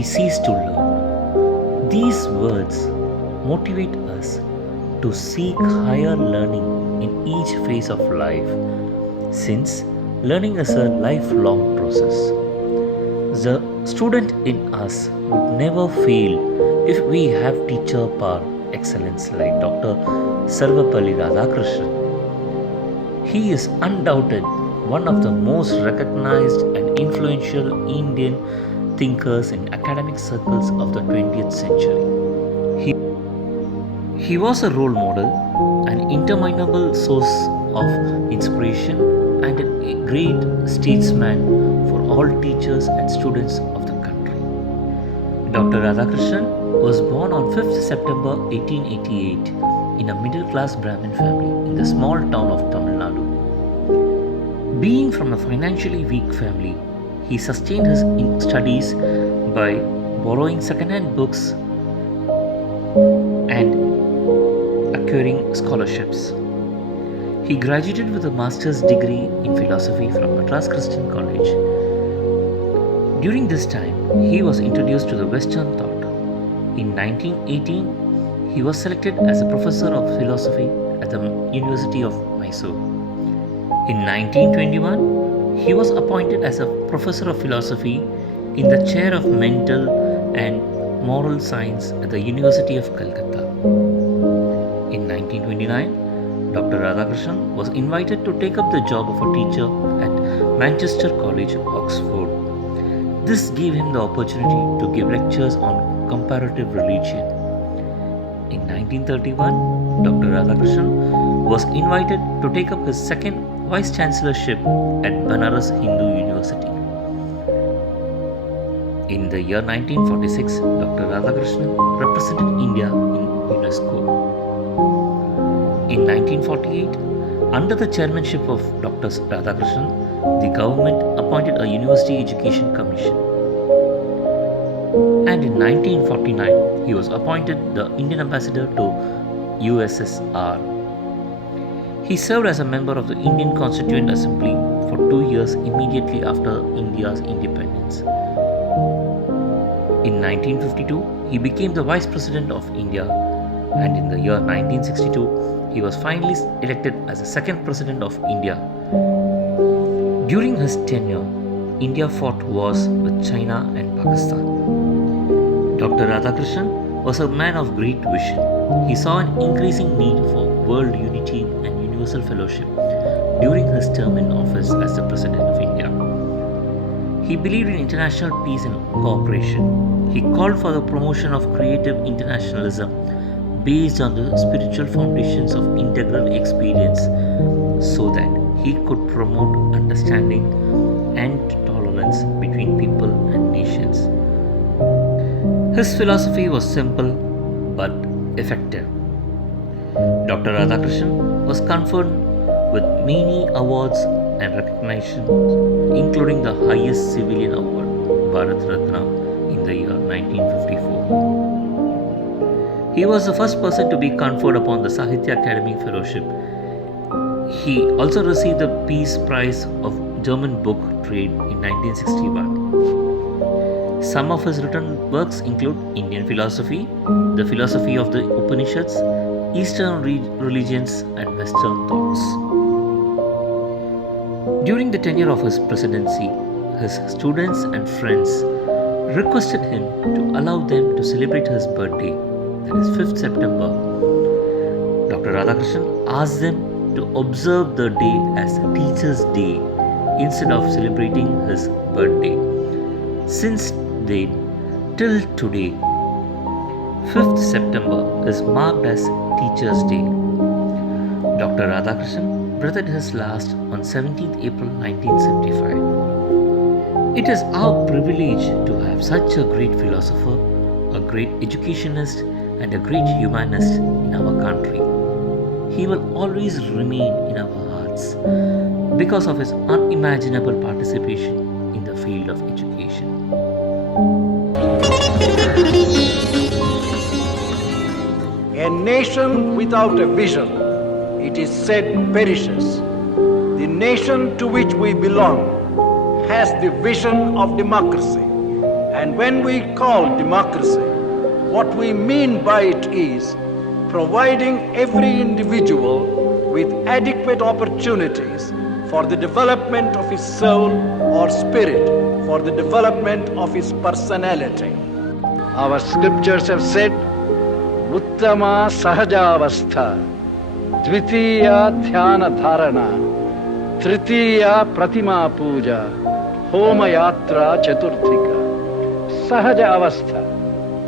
we cease to learn. These words motivate us to seek higher learning in each phase of life, since learning is a lifelong process. The student in us would never fail if we have teacher par excellence like Dr. Sarvapalli Radhakrishnan. He is undoubted one of the most recognized and influential Indian thinkers in academic circles of the 20th century. He was a role model, an interminable source of inspiration, and a great statesman for all teachers and students of the country. Dr. Radhakrishnan was born on 5th September 1888 in a middle-class Brahmin family in the small town of Tamil Nadu. Being from a financially weak family, he sustained his studies by borrowing second-hand books and acquiring scholarships. He graduated with a master's degree in philosophy from Madras Christian College. During this time, he was introduced to the Western thought. In 1918, he was selected as a professor of philosophy at the University of Mysore. In 1921, he was appointed as a professor of philosophy in the chair of mental and moral science at the University of Calcutta. In 1929, Dr. Radhakrishnan was invited to take up the job of a teacher at Manchester College, Oxford. This gave him the opportunity to give lectures on comparative religion. In 1931, Dr. Radhakrishnan was invited to take up his second Vice Chancellorship at Banaras Hindu University. In the year 1946, Dr. Radhakrishnan represented India in UNESCO. In 1948, under the chairmanship of Dr. Radhakrishnan, the government appointed a University Education Commission. And in 1949, he was appointed the Indian Ambassador to USSR. He served as a member of the Indian Constituent Assembly for 2 years immediately after India's independence. In 1952, he became the Vice President of India, and in the year 1962, he was finally elected as the second President of India. During his tenure, India fought wars with China and Pakistan. Dr. Radhakrishnan was a man of great vision. He saw an increasing need for world unity and universal fellowship during his term in office as the President of India. He believed in international peace and cooperation. He called for the promotion of creative internationalism based on the spiritual foundations of integral experience so that he could promote understanding and tolerance between people and nations. His philosophy was simple but effective. Dr. Radhakrishnan was conferred with many awards and recognitions, including the highest civilian award, Bharat Ratna, in the year 1954. He was the first person to be conferred upon the Sahitya Academy Fellowship. He also received the Peace Prize of German Book Trade in 1961. Some of his written works include Indian philosophy, the philosophy of the Upanishads, Eastern religions, and Western thoughts. During the tenure of his presidency, his students and friends requested him to allow them to celebrate his birthday, that is 5th September. Dr. Radhakrishnan asked them to observe the day as Teacher's Day instead of celebrating his birthday. Since then till today, 5th September is marked as Teacher's Day. Dr. Radhakrishnan breathed his last on 17th April 1975. It is our privilege to have such a great philosopher, a great educationist, and a great humanist in our country. He will always remain in our hearts because of his unimaginable participation in the field of education. A nation without a vision, it is said, perishes. The nation to which we belong has the vision of democracy And when we call democracy, what we mean by it is providing every individual with adequate opportunities for the development of his soul or spirit, for the development of his personality. Our scriptures have said, Uttama Sahajavastha, Dvitiya Dhyana Dharana, Tritiya Pratima Puja, Homa Yatra Chaturthika. Sahaja Avastha.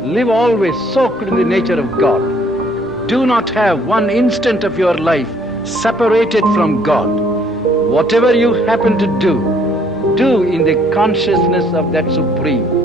Live always soaked in the nature of God. Do not have one instant of your life separated from God. Whatever you happen to do in the consciousness of that Supreme.